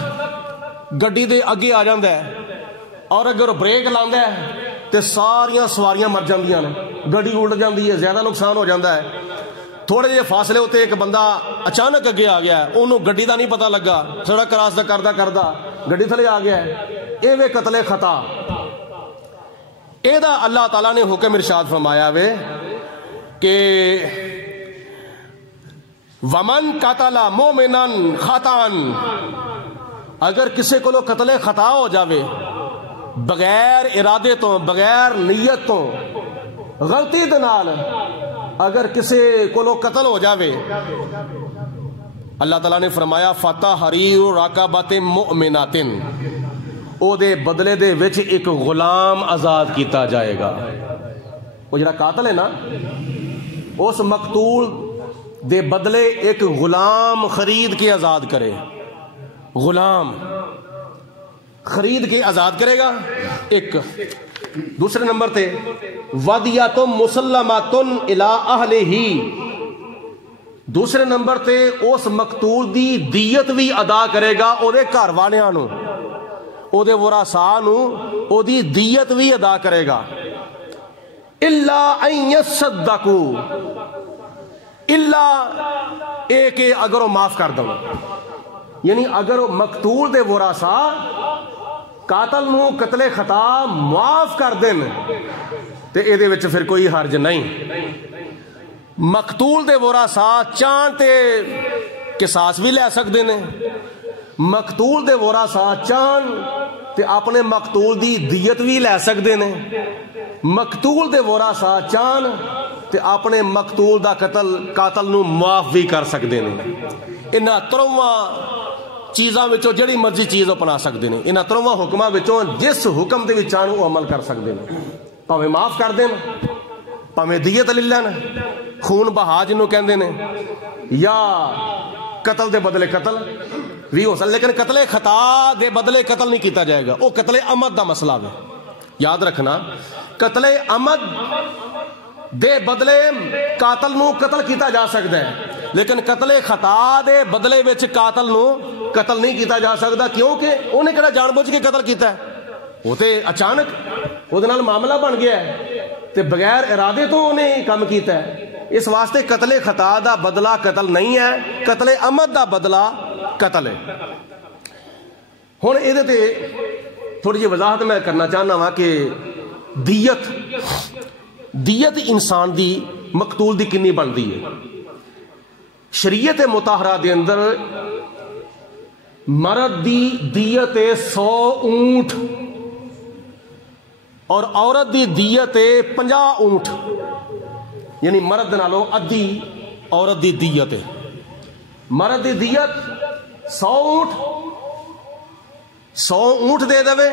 گڈی دے اگے آ جاتا ہے اور اگر بریک لاندہ ہے تو ساریاں سواریاں مر جاندیاں نے گڈی الٹ جاندی ہے زیادہ نقصان ہو جاتا ہے. تھوڑے جے فاصلے ہوتے ایک بندہ اچانک اگے آ گیا ہے انہوں گڈی دا نہیں پتہ لگا سڑک کراس دا کردہ گڈی تھلے آ گیا ہے اے وے قتل خطا. اے دا اللہ تعالیٰ نے حکم ارشاد فرمایا وے کہ ومن قتل مومنا خطا اگر کسی کو قتل خطا ہو جاوے بغیر ارادے تو بغیر نیت تو غلطی دے نال اگر کسی کو قتل ہو جاوے اللہ تعالیٰ نے فرمایا فتحریر رقبۃ مؤمنۃ او دے بدلے دے وچ ایک غلام آزاد کیتا جائے گا. وہ جڑا قاتل ہے نا اس مقتول دے بدلے ایک غلام خرید کے آزاد کرے. غلام خرید کے آزاد کرے گا ایک. دوسرے نمبر تے ودیۃ مسلمۃ الی اہلہ دوسرے نمبر تے اس مقتول دی دیت بھی ادا کرے گا او دے گھر والیاں نو او دے ورثاء نو او دی دیت بھی ادا کرے گا. الا ان یصدقوا الا اے کہ اگر وہ معاف کر دو یعنی اگر وہ مقتول دے ورثاء قاتل نو قتل خطا معاف کر دین تے اے دے وچ پھر کوئی حرج نہیں. مقتول دے ورثاء چاہن تے قصاص بھی لے سکدے نے مقتول دے ورثاء چاہن تے اپنے مقتول دی دیت بھی لے سکدے نے مقتول دے ورثاء چاہن تے اپنے مقتول دا قاتل نو معاف بھی کر سکدے نے. انہاں ترواں چیزاں وچوں جڑی مرضی چیز اپنا سکدے نے. انہاں ترواں حکماں وچوں جس حکم دے وچ وہ عمل کر سکدے نے پاویں معاف کر دین پاویں دیت لے لین خون بہا جنوں کہندے نے یا قتل دے بدلے قتل بھی ہو سکتا لیکن قتل خطا دے بدلے قتل نہیں کیتا جائے گا. وہ قتل عمد دا مسئلہ ہے. یاد رکھنا قتل عمد دے بدلے قاتل نو قتل کیتا جا سکتا ہے لیکن قتل خطا دے بدلے وچ قاتل نو قتل نہیں کیتا جا سکتا کیونکہ انہیں کہنا جان بوجھ کے قتل کیتا ہے. وہ تے اچانک وہ دے نال معاملہ بن گیا ہے تے بغیر ارادے تو انہیں کام کیتا ہے. اس واسطے قتل خطا دا بدلہ قتل نہیں ہے قتل عمد دا بدلہ قتل ہے. ہن اے دے تے تھوڑی جی وضاحت میں کرنا چاہنا وا کہ دیت انسان دی مقتول دی کنی بنتی ہے. شریعت مطہرہ دے اندر مرد دی دیت 100 اونٹ اور عورت دی دیت 50 اونٹ یعنی مرد نالو ادھی عورت دی دیت ہے. مرد دی دیت 100 اونٹ دے دوے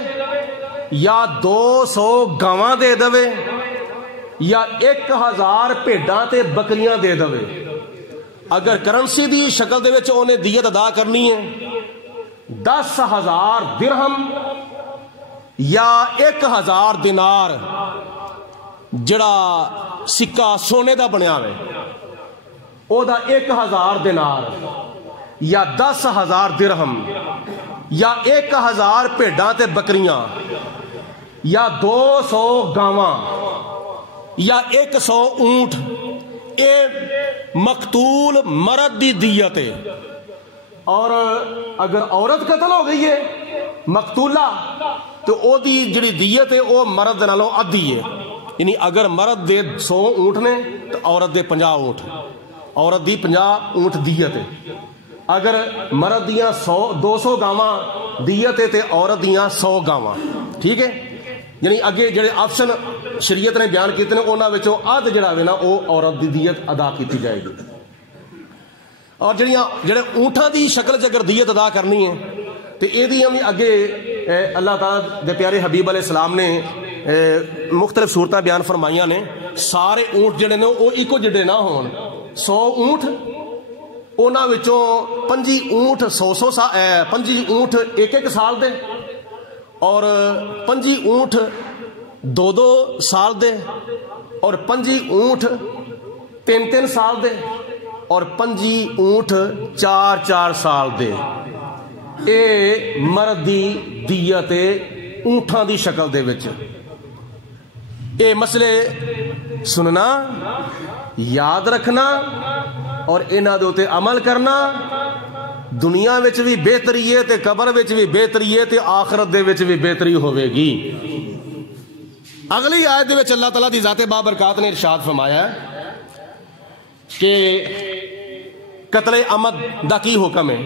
یا 200 گاواں دے دوے یا 1000 بھیڈاں تے بکریاں دے دوے. اگر کرنسی دی شکل دے وچ اونے دیت ادا کرنی ہے 10,000 درہم یا 1000 دینار جڑا سکہ سونے دا بنیا ہوئے او دا 1000 دینار یا 10,000 درہم یا 1000 بھیڈاں تے بکریاں یا 200 گاواں یا 100 اونٹ اے مقتول مرد دی دیت ہے. اور اگر عورت قتل ہو گئی ہے مقتولہ تو او دی جڑی دیت ہے او مرد نالوں ادھی ہے. یعنی اگر مرد دے 100 اونٹ نے تو عورت دے 50 اونٹ عورت دی 50 اونٹ دیت ہے. اگر مرد دیاں 200 گاواں دیت ہے تے عورت دیاں 100 گاواں. ٹھیک ہے یعنی اگے جڑے آپشن شریعت نے بیان کیتے ہیں انہاں وچوں آدھ جڑا وے نا او عورت دی دیت ادا کیتی جائے گی. اور جڑے اونٹاں دی شکل چ اگر دیت ادا کرنی ہے تو یہ بھی اگے اللہ تعالیٰ دے پیارے حبیب علیہ السلام نے مختلف صورتیں بیان فرمائیاں نے. سارے اونٹ جڑے نے وہ ایکو جڑے نہ ہون. 100 اونٹ انہاں وچوں 25 اونٹ 100 سال 25 اونٹ 1 سال دے اور 25 اونٹ 2 سال دے اور 25 اونٹ 3 سال دے اور 25 اونٹ 4 سال دے. اے مرد دی دیت اونٹاں دی شکل دے وچ. اے مسئلے سننا یاد رکھنا اور انہاں دے اوتے عمل کرنا دنیا وچ بھی بہتری ہے تے قبر وچ بھی بہتری ہے تے آخرت دے وچ بھی بہتری ہوے گی. اگلی آیت دے وچ اللہ تعالیٰ دی ذات بابرکات نے ارشاد فرمایا ہے کہ قتل عمد دا کی حکم ہے.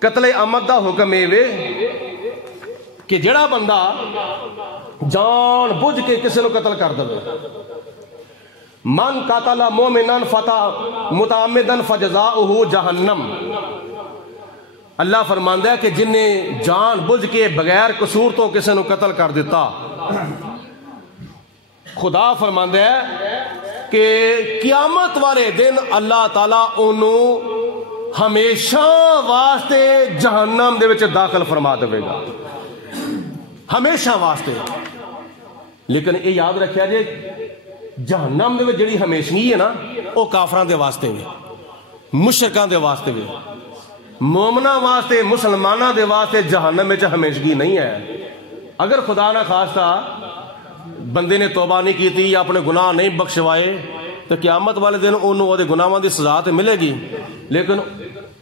قتل عمد دا حکم ہے کہ جڑا بندہ جان بوجھ کے کسی نو قتل کر دے. من قتل مومنا متعمدا فجزاؤہ جہنم. اللہ فرماندا ہے کہ جن نے جان بوجھ کے بغیر قصور تو کسی نو قتل کر دیتا خدا فرماندا ہے کہ قیامت والے دن اللہ تعالیٰ انہوں ہمیشہ واسطے جہنم دے وچ داخل فرما دے گا. ہمیشہ واسطے. لیکن یہ یاد رکھیا جے جہنم دے وچ جڑی ہمیشگی ہے نا وہ کافراں دے واسطے وے مشرکاں دے واسطے وے. مومناں واسطے مسلماناں دے واسطے جہنم وچ ہمیشگی نہیں ہے. اگر خدا نہ خواستہ بندے نے توبہ نہیں کیتی یا اپنے گناہ نہیں بخشوائے تو قیامت والے دن انہوں وہ گناہاں دی سزا تے ملے گی. لیکن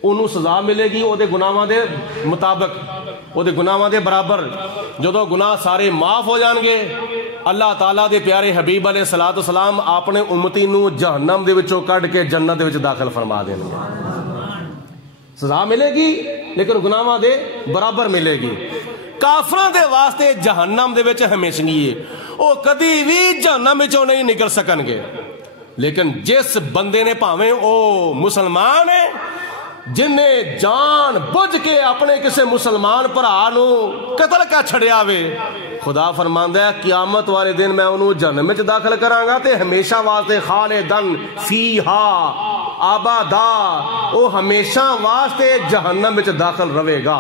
انہوں سزا ملے گی وہ گناہاں دے مطابق وہ گناہاں دے برابر. جدو گناہ سارے معاف ہو جان گے اللہ تعالیٰ دے پیارے حبیب علیہ الصلوۃ والسلام اپنے امتی نو جہنم دے وچوں کڈ کے جنت دے وچ داخل فرما دیں گے. سزا ملے گی لیکن گناہاں دے برابر ملے گی. کافراں دے واسطے جہنم دے وچ ہمیشگی ہے. وہ کدی بھی جہنم وچوں نہیں نکل سکن گے. لیکن جس بندے نے پاویں او مسلمان ہے جن نے جان بوجھ کے اپنے کسی مسلمان بھرا نو قتل کا چھڑیا وے خدا فرماندا ہے قیامت والے دن میں انہوں جہنم وچ داخل کراں گا تے ہمیشہ واسطے خالدن فیہا آبادا. او ہمیشہ واسطے جہنم وچ داخل رہے گا.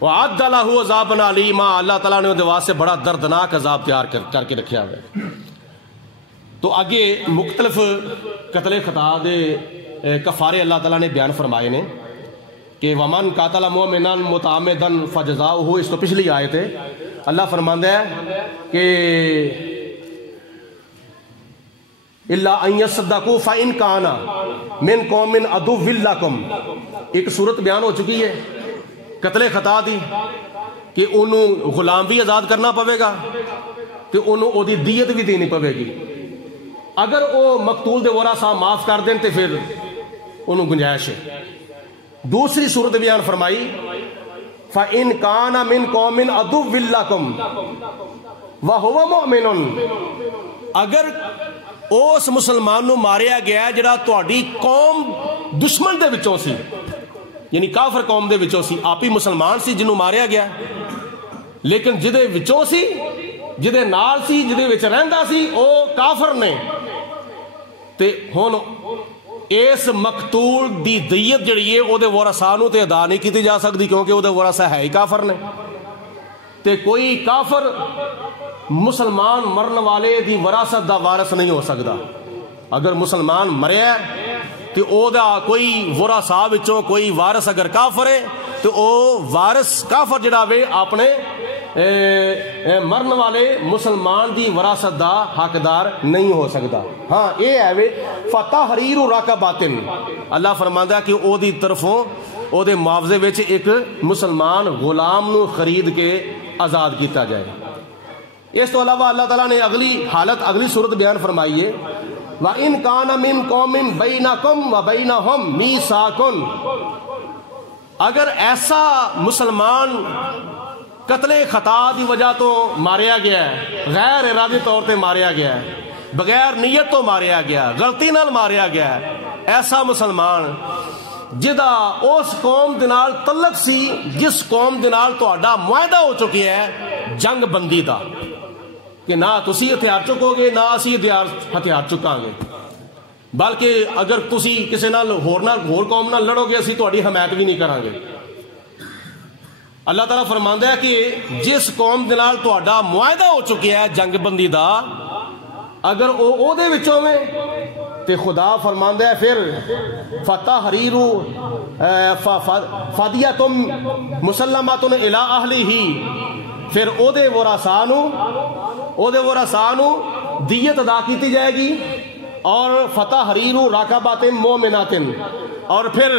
وعد لہ عذابا علیما. اللہ تعالیٰ نے اودے واسطے بڑا دردناک عذاب تیار کر کے رکھیا ہے. تو آگے مختلف قتل خطا دے کفارے اللہ تعالیٰ نے بیان فرمائے نے کہ ومن قاتل مومنا متعمدا فجزاؤہ. اس تو پچھلی آیت ہے. اللہ فرماندا ہے کہ الا ان یصدقوا فان کان من قوم عدو لکم. ایک صورت بیان ہو چکی ہے قتل خطا دی کہ انہوں غلام بھی آزاد کرنا پوے گا تو انہوں او دی دیت بھی دینی پوے گی. اگر وہ مقتول دے ورثہ معاف کر دیں تو پھر انہوں گنجائش ہے. دوسری صورت بیان فرمائی فَإِن كَانَ مِن قَوْمٍ عَدُوٍّ لَكُمْ وَهُوَ مُؤْمِنٌ. اگر اس مسلمان نو ماریا گیا ہے جڑا تہاڈی قوم دشمن دے وچوں سی یعنی کافر قوم دے وچوں سی آپ ہی مسلمان سی جنوں ماریا گیا لیکن جدے وچوں سی جدے نال سی جدے وچ رہندا سی او کافر نے تے ہن اس مقتول دی دیت جڑی ہے او دے ورثاء نو تے ادا نہیں کیتی جا سکتی کیونکہ او دے ورثاء ہے ہی کافر نے. تے کوئی کافر مسلمان مرن والے دی وراثت دا وارث نہیں ہو سکتا. اگر مسلمان مریا تو او دا کوئی ورثاء وچوں کوئی وارث اگر کافر ہے تو او وارث کافر جڑا وے اپنے مرن والے مسلمان دی وراثت دا حقدار نہیں ہو سکتا. ہاں اے ہے وے فتحریر رقبۃ. اللہ فرماندا ہے کہ او دی طرفوں او دے معاوضے وچ ایک مسلمان غلام نو خرید کے آزاد کیتا جائے. اس تو علاوہ اللہ تعالیٰ نے اگلی حالت اگلی صورت بیان فرمائی ہے وَإِن كَانَ مِن قَوْمٍ بَيْنَكُمْ وَبَيْنَهُمْ مِيثَاقٌ. اگر ایسا مسلمان قتل خطا دی وجہ تو ماریا گیا ہے غیر ارادی طور پہ ماریا گیا ہے بغیر نیت تو ماریا گیا غلطی نال ماریا گیا ہے ایسا مسلمان جدا اس قوم دے نال تعلق سی جس قوم دے نال تہاڈا معاہدہ ہو چکیا ہے جنگ بندی دا کہ نہ تسی ہتھیار چکو گے نہ اسی ہتھیار چکاں گے، بلکہ اگر تسی کسی نال ہور قوم نال لڑو گے اسی تہاڈی حمایت بھی نہیں کران گے۔ اللہ تعالیٰ فرماندا ہے کہ جس قوم دے نال تہاڈا معاہدہ ہو چکیا ہے جنگ بندی دا اگر او دے وچوں میں تے خدا فرماندا ہے پھر فتحریر فدیۃ مسلمۃ الی اہلہ، پھر او دے ورثاء نو دیت ادا کیتی جائے گی، اور فتحریر رقبۃ مومنۃ، اور پھر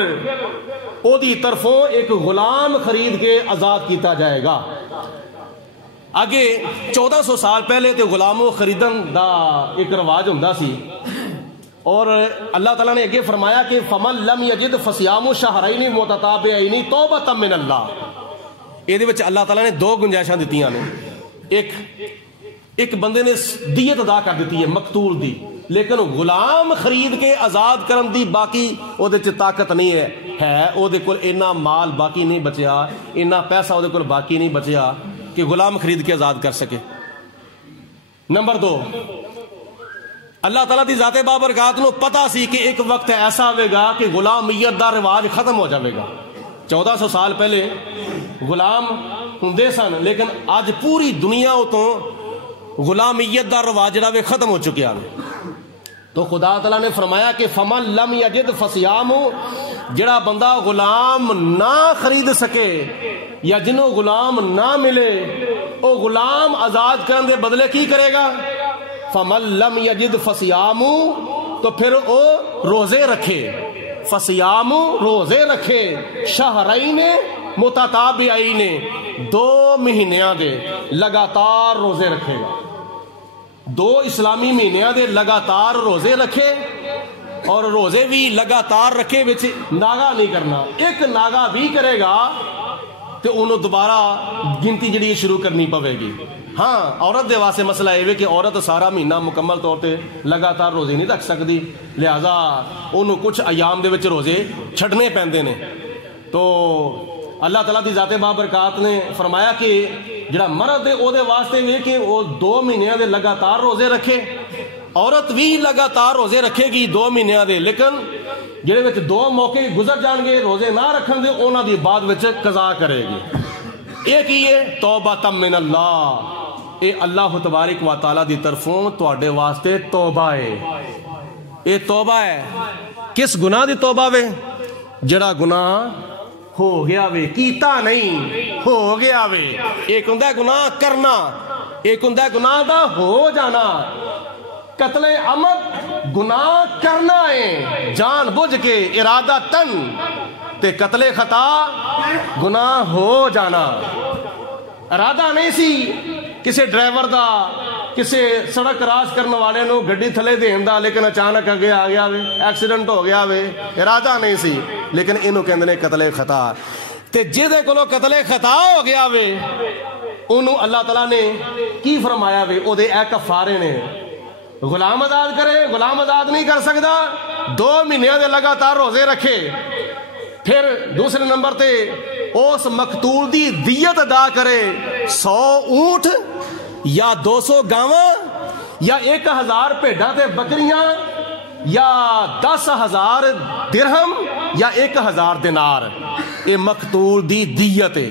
او دی طرفوں ایک غلام خرید کے آزاد کیتا جائے گا۔ اگے 1400 سال پہلے تے غلاموں خریدن دا ایک رواج ہوندا سی، اور اللہ تعالیٰ نے اگے فرمایا کہ فمن لم یجد فصیام شہرین متتابعین توبۃ من اللہ۔ یہ وچ اللہ تعالیٰ نے دو گنجائشاں دتیاں نے، ایک بندے نے دیت ادا کر دیتی ہے مقتول دی، لیکن غلام خرید کے آزاد کرن دی باقی او دے چ طاقت نہیں ہے او دے کول اینا مال باقی نہیں بچیا، اینا پیسہ او دے کول باقی نہیں بچیا کہ غلام خرید کے آزاد کر سکے۔ نمبر 2، اللہ تعالیٰ دی ذات بابرکات نو پتا سی کہ ایک وقت ایسا ہوئے گا کہ غلامیت دا رواج ختم ہو جاوے گا۔ 1400 سال پہلے غلام ہوندے سن، لیکن آج پوری دنیا تو غلامیت دا رواج جڑا وے ختم ہو چکیا ہے۔ تو خدا تعالیٰ نے فرمایا کہ فمن لم یجد فصیام، جڑا بندہ غلام نہ خرید سکے یا جنہوں غلام نہ ملے او غلام آزاد کرن دے بدلے کی کرے گا؟ فمن لم یجد فصیام، تو پھر او روزے رکھے، فصیام روزے رکھے، شہرین متتابعین 2 مہینیاں دے لگاتار روزے رکھے گا، 2 اسلامی مہینیاں دے لگاتار روزے رکھے، اور روزے بھی لگاتار رکھے وچ ناغا نہیں کرنا، ایک ناغا بھی کرے گا تو انہوں دوبارہ گنتی جڑی شروع کرنی پوے گی۔ ہاں عورت دے واسطے مسئلہ یہ کہ عورت سارا مہینہ مکمل طور تے لگاتار روزے نہیں رکھ سکتی، لہذا انہوں کچھ ایام دے وچ روزے چھڑنے پیندے نے۔ تو اللہ تعالیٰ دی ذات بابرکات نے فرمایا کہ جڑا مرد ہے او دے واسطے بھی کہ وہ 2 مہینیاں دے لگاتار روزے رکھے، عورت بھی لگاتار روزے رکھے گی 2 مہینیاں دے، لیکن جڑے وچ 2 موقع گزر جان گے روزے نہ رکھن دے انہاں دی بعد وچ قضا کرے گی۔ ایک ہی ہے توبۃ من اللہ، اے اللہ تبارک و تعالیٰ دی طرفوں تواڈے واسطے توبہ ہے۔ اے توبہ ہے کس گناہ دی توبہ وے؟ جڑا گناہ ہو گیا وے، کیتا نہیں ہو گیا وے۔ ایک ہوندا ہے گناہ کرنا، ایک ہوندا ہے گناہ دا ہو جانا۔ قتل عمد گناہ کرنا ہے جان بوجھ کے ارادہ تن، تے قتل خطا گناہ ہو جانا، ارادہ نہیں سی کسی ڈرائیور دا کسی سڑک کراس کرنے والے نو گڈی تھلے دین دا، لیکن اچانک اگے آ گیا وے، ایکسیڈنٹ ہو گیا وے، ارادہ نہیں سی، لیکن انہوں کہندے نے قتل خطا۔ تے جہدے کولوں قتل خطا ہو گیا وے انہوں اللہ تعالیٰ نے کی فرمایا وے؟ او دے اے کفارے نے، غلام آزاد کرے، غلام آزاد نہیں کر سکتا، 2 مہینے دے لگاتار روزے رکھے، پھر دوسرے نمبر تے اس مقتول دی دیت ادا کرے، 100 اونٹ یا 200 گاواں یا 1000 بھیڈاں تے بکریاں یا 10,000 درہم یا 1000 دینار، یہ مقتول دی دیت ہے۔